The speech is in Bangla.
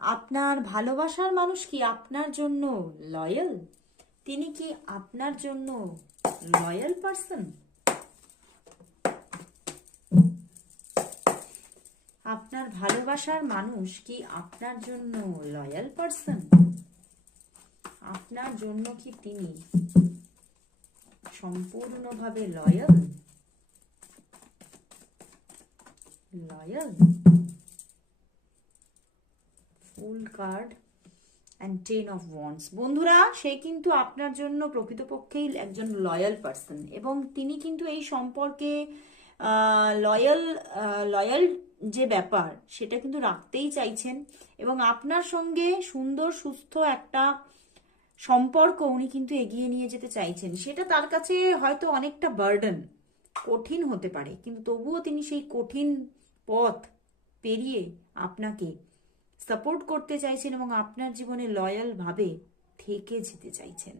আপনার ভালোবাসার মানুষ কি আপনার জন্য লয়াল? তিনি কি আপনার জন্য লয়াল পারসন? আপনার ভালোবাসার মানুষ কি আপনার জন্য লয়াল পারসন? আপনার জন্য কি তিনি সম্পূর্ণভাবে loyal? Loyal. Fool card and 10 of wands. বন্ধুরা, সে কিন্তু আপনার জন্য প্রকৃতপক্ষেই একজন লয়াল পারসন এবং তিনি কিন্তু এই সম্পর্কে লয়াল লয়াল যে ব্যাপার সেটা কিন্তু রাখতেই চাইছেন এবং আপনার সঙ্গে সুন্দর সুস্থ একটা সম্পর্ক উনি কিন্তু এগিয়ে নিয়ে যেতে চাইছেন। সেটা তার কাছে হয়তো অনেকটা বার্ডেন, কঠিন হতে পারে, কিন্তু তবুও তিনি সেই কঠিন পথ পেরিয়ে আপনাকে সাপোর্ট করতে চাইছেন এবং আপনার জীবনে লয়াল ভাবে থেকে যেতে চাইছেন।